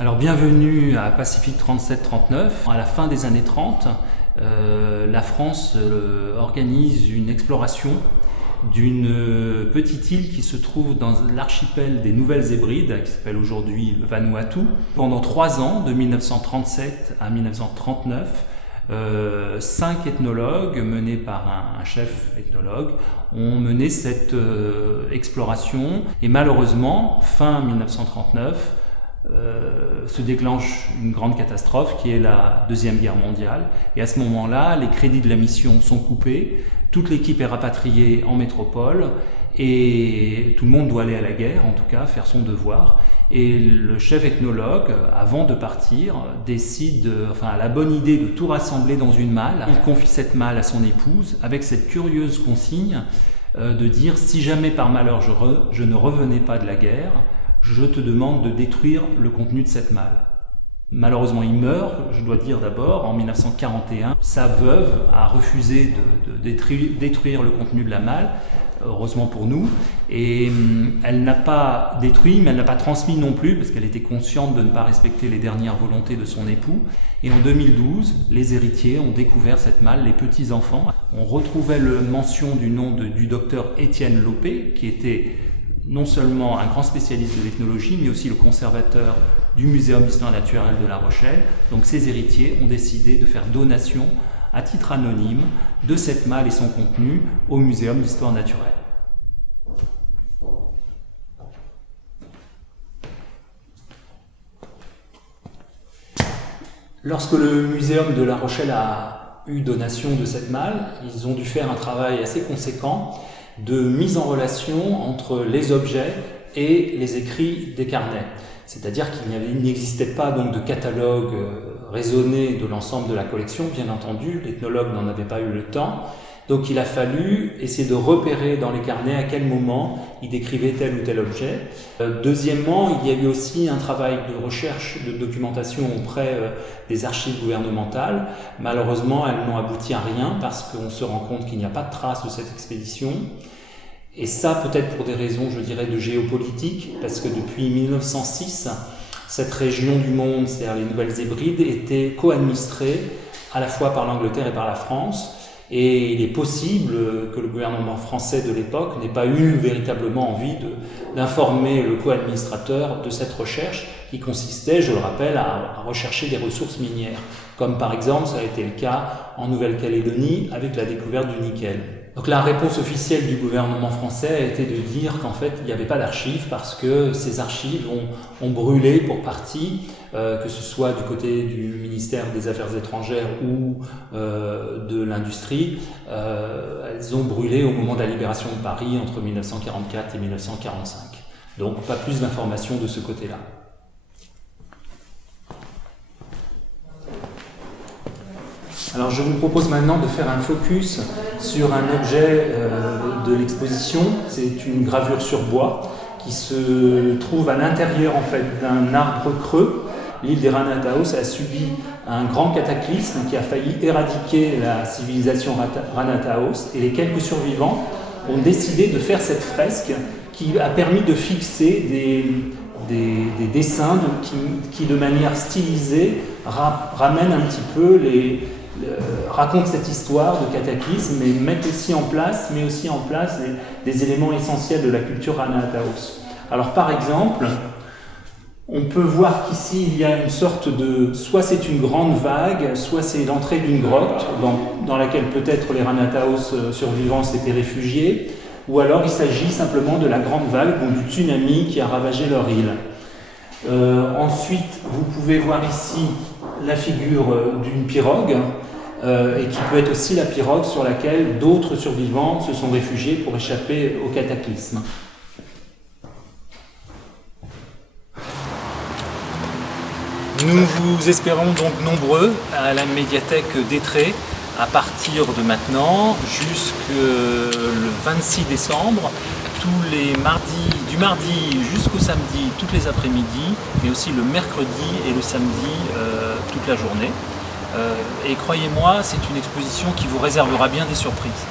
Alors bienvenue à Pacifique 3739. À la fin des années 30, la France organise une exploration d'une petite île qui se trouve dans l'archipel des Nouvelles-Hébrides, qui s'appelle aujourd'hui le Vanuatu. Pendant 3 ans, de 1937 à 1939, 5 ethnologues menés par un chef ethnologue ont mené cette exploration et malheureusement, fin 1939, se déclenche une grande catastrophe qui est la Deuxième Guerre mondiale et à ce moment-là, les crédits de la mission sont coupés, toute l'équipe est rapatriée en métropole et tout le monde doit aller à la guerre, en tout cas faire son devoir. Et le chef ethnologue, avant de partir, décide, a la bonne idée de tout rassembler dans une malle. Il confie cette malle à son épouse avec cette curieuse consigne de dire « Si jamais par malheur je ne revenais pas de la guerre, je te demande de détruire le contenu de cette malle. » Malheureusement, il meurt, je dois dire d'abord, en 1941. Sa veuve a refusé de détruire le contenu de la malle, heureusement pour nous, et elle n'a pas détruit, mais elle n'a pas transmis non plus, parce qu'elle était consciente de ne pas respecter les dernières volontés de son époux. Et en 2012, les héritiers ont découvert cette malle, les petits-enfants. On retrouvait la mention du nom du docteur Étienne Lopé, qui était non seulement un grand spécialiste de l'ethnologie, mais aussi le conservateur du Muséum d'histoire naturelle de La Rochelle. Donc ces héritiers ont décidé de faire donation à titre anonyme de cette malle et son contenu au Muséum d'histoire naturelle. Lorsque le Muséum de La Rochelle a eu donation de cette malle, ils ont dû faire un travail assez conséquent de mise en relation entre les objets et les écrits des carnets. C'est-à-dire qu'il n'existait pas donc de catalogue raisonné de l'ensemble de la collection, bien entendu, l'ethnologue n'en avait pas eu le temps. Donc il a fallu essayer de repérer dans les carnets à quel moment il décrivait tel ou tel objet. Deuxièmement, il y a eu aussi un travail de recherche, de documentation auprès des archives gouvernementales. Malheureusement, elles n'ont abouti à rien parce qu'on se rend compte qu'il n'y a pas de traces de cette expédition. Et ça, peut-être pour des raisons, je dirais, de géopolitique, parce que depuis 1906, cette région du monde, c'est-à-dire les Nouvelles-Hébrides, était co-administrée à la fois par l'Angleterre et par la France. Et il est possible que le gouvernement français de l'époque n'ait pas eu véritablement envie d'informer le co-administrateur de cette recherche qui consistait, je le rappelle, à rechercher des ressources minières, comme par exemple ça a été le cas en Nouvelle-Calédonie avec la découverte du nickel. Donc la réponse officielle du gouvernement français a été de dire qu'en fait il n'y avait pas d'archives parce que ces archives ont brûlé pour partie, que ce soit du côté du ministère des Affaires étrangères ou de l'industrie, elles ont brûlé au moment de la libération de Paris entre 1944 et 1945. Donc pas plus d'informations de ce côté-là. Alors je vous propose maintenant de faire un focus sur un objet de l'exposition. C'est une gravure sur bois qui se trouve à l'intérieur en fait d'un arbre creux. L'île des Ranataos a subi un grand cataclysme qui a failli éradiquer la civilisation Ranataos et les quelques survivants ont décidé de faire cette fresque qui a permis de fixer des dessins qui de manière stylisée ramènent un petit peu raconte cette histoire de cataclysme, mais mettent aussi en place, des éléments essentiels de la culture Ranataos. Alors par exemple, on peut voir qu'ici il y a une sorte soit c'est une grande vague, soit c'est l'entrée d'une grotte dans laquelle peut-être les Ranataos survivants s'étaient réfugiés, ou alors il s'agit simplement de la grande vague, du tsunami qui a ravagé leur île. Ensuite, vous pouvez voir ici la figure d'une pirogue, et qui peut être aussi la pirogue sur laquelle d'autres survivants se sont réfugiés pour échapper au cataclysme. Nous vous espérons donc nombreux à la médiathèque d'Étré à partir de maintenant jusqu'au 26 décembre, tous les mardis, du mardi jusqu'au samedi, toutes les après-midi, mais aussi le mercredi et le samedi toute la journée. Et croyez-moi, c'est une exposition qui vous réservera bien des surprises.